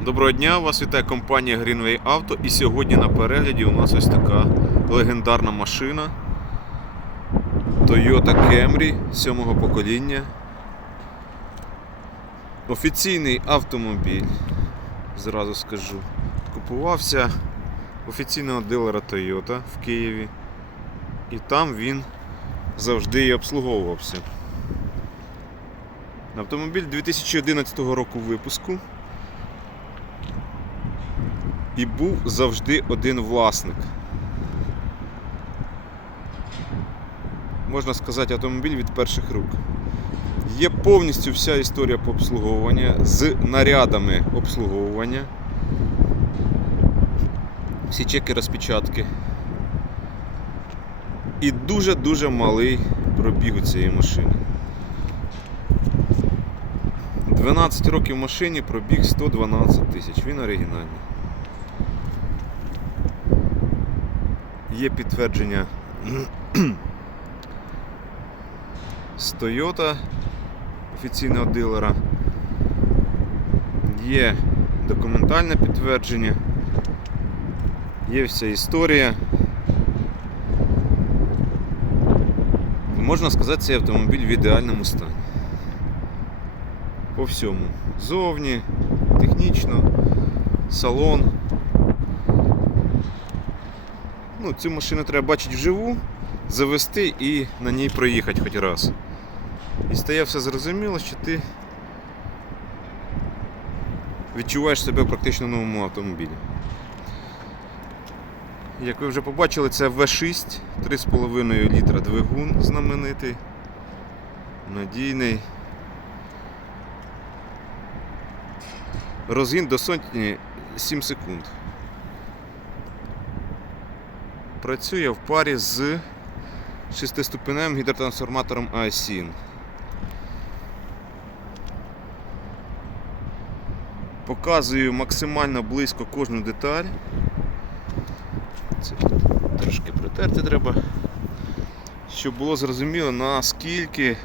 Доброго дня, вас вітає компанія Greenway Auto і сьогодні на перегляді у нас ось така легендарна машина Toyota Camry 7-го покоління. Офіційний автомобіль, зразу скажу, купувався офіційного дилера Toyota в Києві. І там він завжди і обслуговувався. Автомобіль 2011 року випуску. І був завжди один власник. Можна сказати, автомобіль від перших рук. Є повністю вся історія по обслуговуванню з нарядами обслуговування. Всі чеки розпечатки. І дуже-дуже малий пробіг у цієї машини. 12 років машині пробіг 112 тисяч. Він оригінальний. Є підтвердження з Toyota офіційного дилера. Є документальне підтвердження. Є вся історія. Можна сказати, цей автомобіль в ідеальному стані. По всьому. Зовні, технічно, салон. Ну, цю машину треба бачити вживу, завести і на ній проїхати хоч раз. І стає все зрозуміло, що ти відчуваєш себе в практично новому автомобілі. Як ви вже побачили, це V6, 3,5 літра двигун знаменитий, надійний. Розгін до сотні 7 секунд. Працює в парі з шестиступеневим гідротрансформатором ASIN. Показую максимально близько кожну деталь. Це трошки притерти треба, щоб було зрозуміло наскільки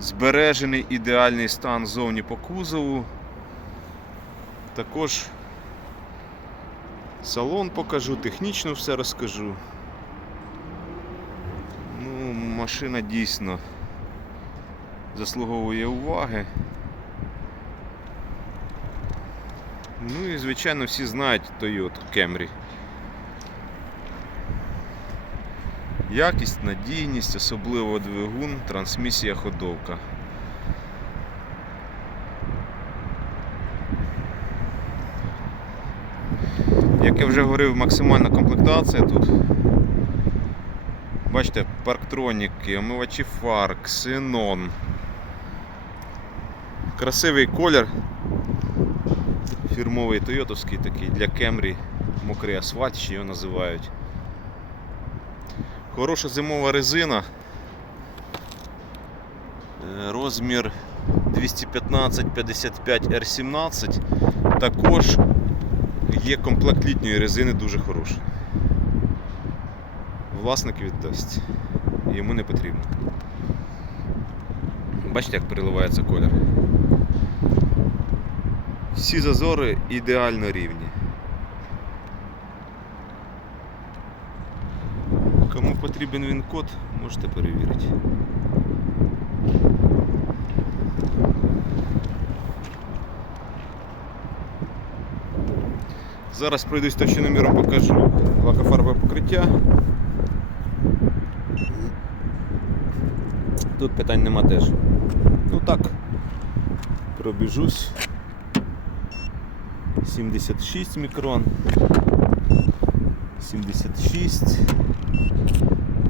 збережений ідеальний стан зовні по кузову. Також салон покажу, технічно все розкажу. Ну, машина дійсно заслуговує уваги. Ну і звичайно всі знають Toyota Camry. Якість, надійність, особливо двигун, трансмісія ходовка. Як я вже говорив, максимальна комплектація тут. Бачите, парктроніки, омивачі фар, ксенон. Красивий колір. Фірмовий тойотовський такий для Camry, мокрий асфальт, ще його називають. Хороша зимова резина. Е, Розмір 215-55 R17. Також є комплект літньої резини дуже хороший. Власник віддасть. Йому не потрібно. Бачите, як переливається колір. Всі зазори ідеально рівні. Кому потрібен він код, можете перевірити. Зараз пройдусь точноміром покажу лакофарбове покриття. Тут питань нема теж. Ну так, пробіжусь. 76 мікрон. 76,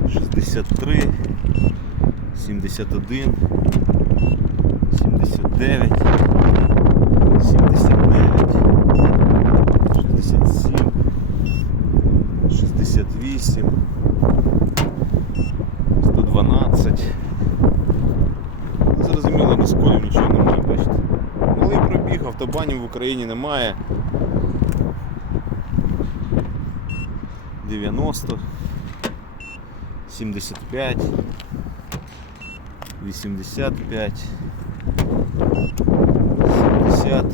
63, 71, 79, 79, 67, 68, 112. Зрозуміло, без колів нічого немає, бачите. Малий пробіг, автобанів в Україні немає. 90, 75, 85, 70,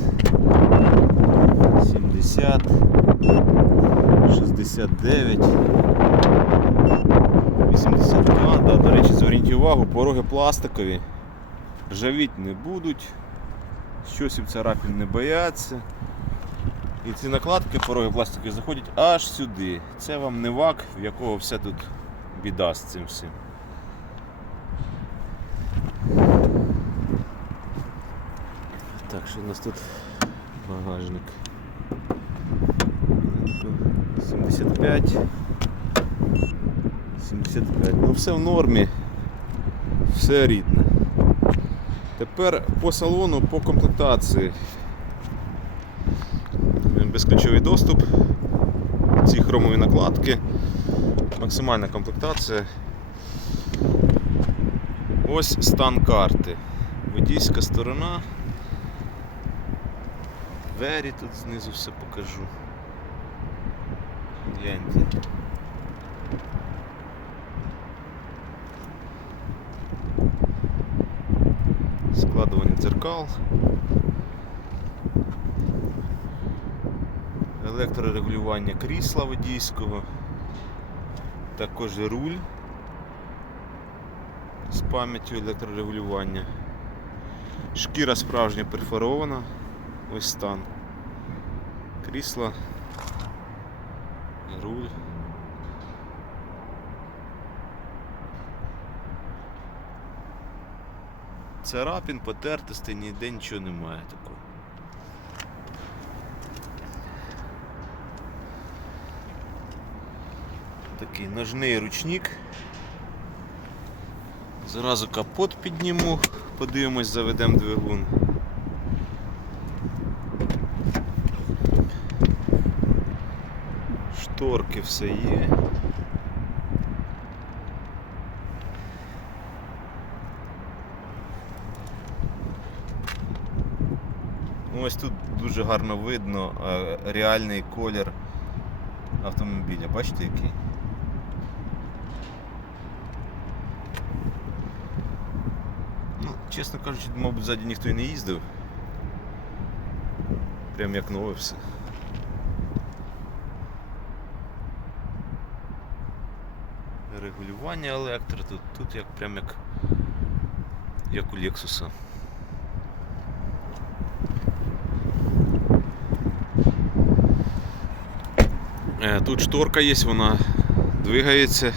79. 82, да, до речі, зверніть увагу, пороги пластикові. Ржавіть не будуть. Щось царапін не бояться. І ці накладки пороги пластикові заходять аж сюди. Це вам не вак, в якого все тут біда з цим всім. Так, що у нас тут багажник? 75. 75. Ну все в нормі. Все рідне. Тепер по салону, по комплектації. Безключовий доступ. Ці хромові накладки. Максимальна комплектація. Ось стан карти. Водійська сторона. Двері тут знизу все покажу. Гляньте. Складування дзеркал. Електрорегулювання крісла водійського. Також руль з пам'яттю електрорегулювання. Шкіра справжня перфорована. Ось стан. Крісла. Руль. Царапін, потертостей, ніде нічого немає такого. Такий ножний ручник. Зразу капот підніму, подивимось, заведемо двигун. Шторки все є. Ось тут дуже гарно видно е, реальний колір автомобіля. Бачите який? Ну, чесно кажучи, мабуть, ззаді ніхто і не їздив. Прям як нове все. Регулювання електро тут, тут як прям як, як у Лексуса. Е, Тут шторка є, вона двигається.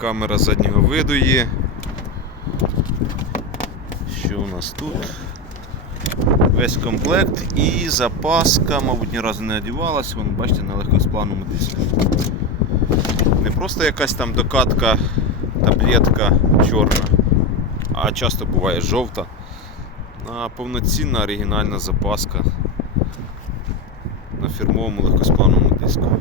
Камера заднього виду є. Що у нас тут? Весь комплект і запаска, мабуть, ні разу не одівалась, вон, бачите, на легкосплавному диску. Просто якась там докатка, таблетка чорна, а часто буває жовта. А повноцінна оригінальна запаска на фірмовому легкосплавному диску.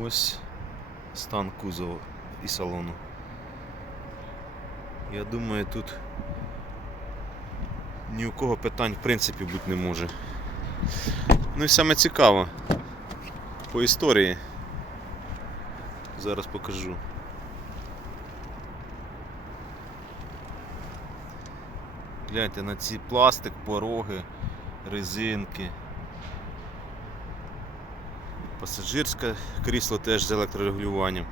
Ось стан кузова і салону. Я думаю, тут ні у кого питань в принципі бути не може. Ну і саме цікаво по історії. Зараз покажу. Гляньте на ці пластик, пороги, резинки. Пасажирське крісло теж з електрорегулюванням.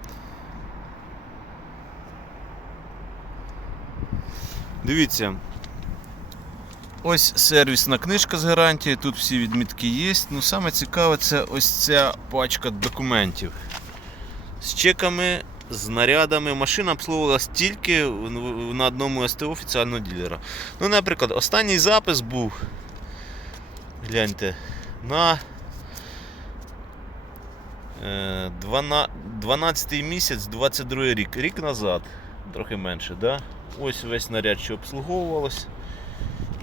Дивіться, ось сервісна книжка з гарантією, тут всі відмітки є. Ну саме цікаве це ось ця пачка документів. З чеками, з нарядами. Машина обслуговувалась тільки на одному СТО офіціального ділера. Ну, наприклад, останній запис був. Гляньте, на 12 місяць, 22 рік. Рік назад, трохи менше, да? Ось весь наряд, що обслуговувалось.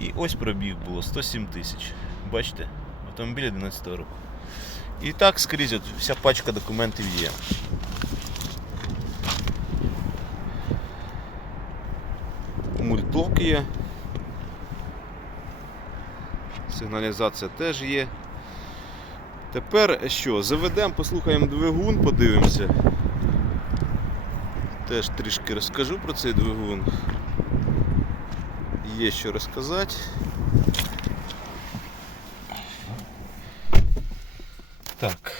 І ось пробіг було 107 тисяч. Бачите? Автомобіль 11 року. І так скрізь от вся пачка документів є. Мультблок є. Сигналізація теж є. Тепер що? Заведемо, послухаємо двигун, подивимося. Теж трішки розкажу про цей двигун. Є що розказати. Так.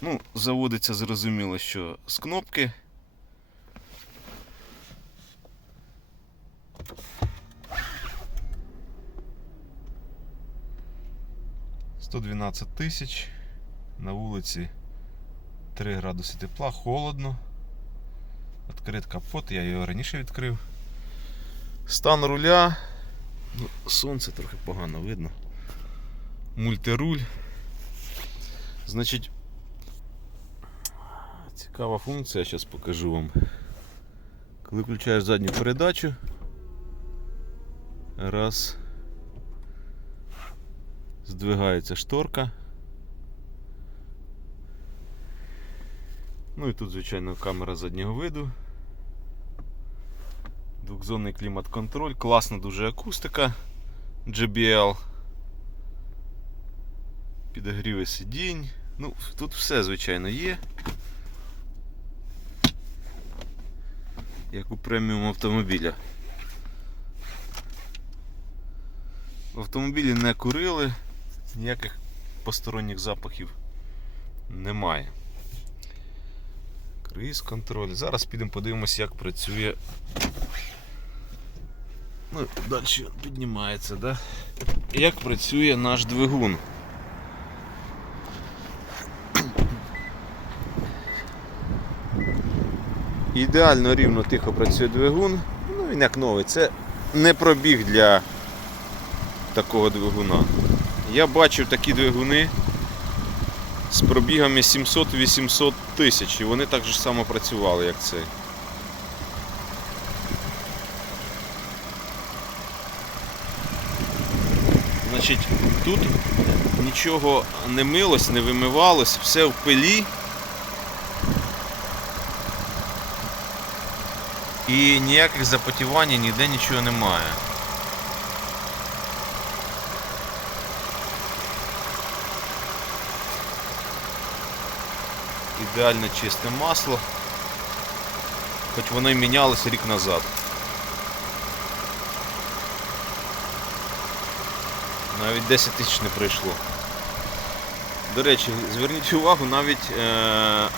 Ну, заводиться зрозуміло, що з кнопки. Сто дванадцять тисяч. На вулиці 3 градуси тепла, холодно. Відкрит капот, я його раніше відкрив. Стан руля. Ну, сонце трохи погано видно. Мультируль. Значить, цікава функція, зараз покажу вам. Коли включаєш задню передачу. Раз. Здвигається шторка. Ну і тут, звичайно, камера заднього виду. Двохзонний клімат-контроль, класна дуже акустика JBL. Підогріви сидінь. Ну, тут все, звичайно, є. Як у преміум автомобіля. В автомобілі не курили, ніяких посторонніх запахів немає. Круїз контроль. Зараз підемо подивимося, як працює. Ну, далі піднімається, да? Як працює наш двигун. Ідеально рівно тихо працює двигун. Ну він як новий. Це не пробіг для такого двигуна. Я бачив такі двигуни з пробігами 700-800 тисяч і вони так же само працювали, як цей. Значить, тут нічого не милось, не вимивалось, все в пилі. І ніяких запотівань ніде нічого немає. Ідеально чисте масло, хоч воно й мінялося рік назад. Навіть 10 тисяч не пройшло. До речі, зверніть увагу, навіть е,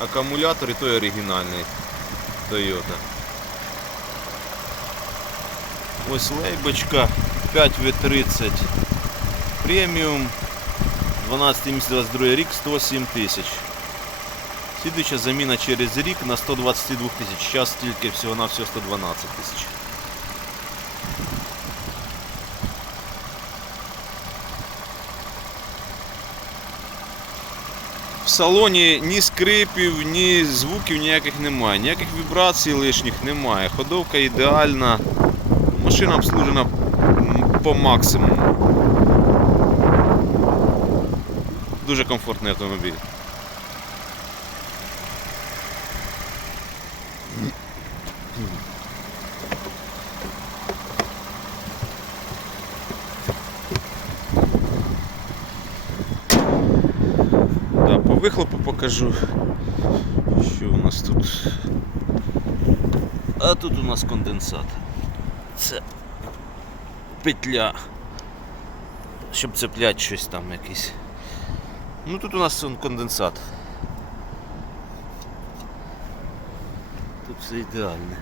акумулятор і той оригінальний Toyota. Ось лейбочка 5В30 преміум 12 місяць 22 рік 107 тисяч. Слідуюча заміна через рік на 122 тисяч. Зараз тільки всього на всього 112 тисяч. В салоні ні скрипів, ні звуків ніяких немає, ніяких вібрацій лишніх немає. Ходовка ідеальна. Машина обслужена по максимуму. Дуже комфортний автомобіль. Вихлопу покажу, що у нас тут. А тут у нас конденсат. Це петля. Щоб цеплять щось там якесь. Ну тут у нас конденсат. Тут все ідеальне.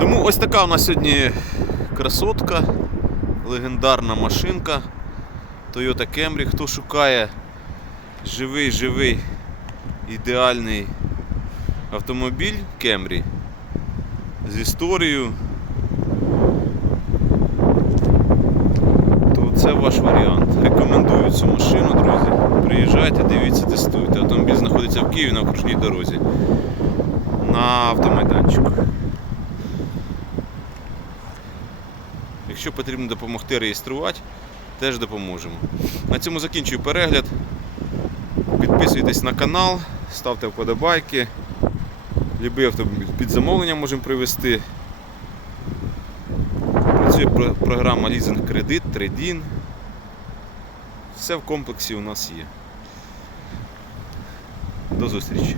Тому ось така у нас сьогодні красотка, легендарна машинка Toyota Camry. Хто шукає живий, живий, ідеальний автомобіль Camry з історією, то це ваш варіант. Рекомендую цю машину, друзі. Приїжджайте, дивіться, тестуйте. Автомобіль знаходиться в Києві на окружній дорозі. На автомайданчику. Якщо потрібно допомогти реєструвати, теж допоможемо. На цьому закінчую перегляд. Підписуйтесь на канал, ставте вподобайки. Любий автомобіль під замовлення можемо привезти. Працює програма лізинг кредит, трейдін. Все в комплексі у нас є. До зустрічі.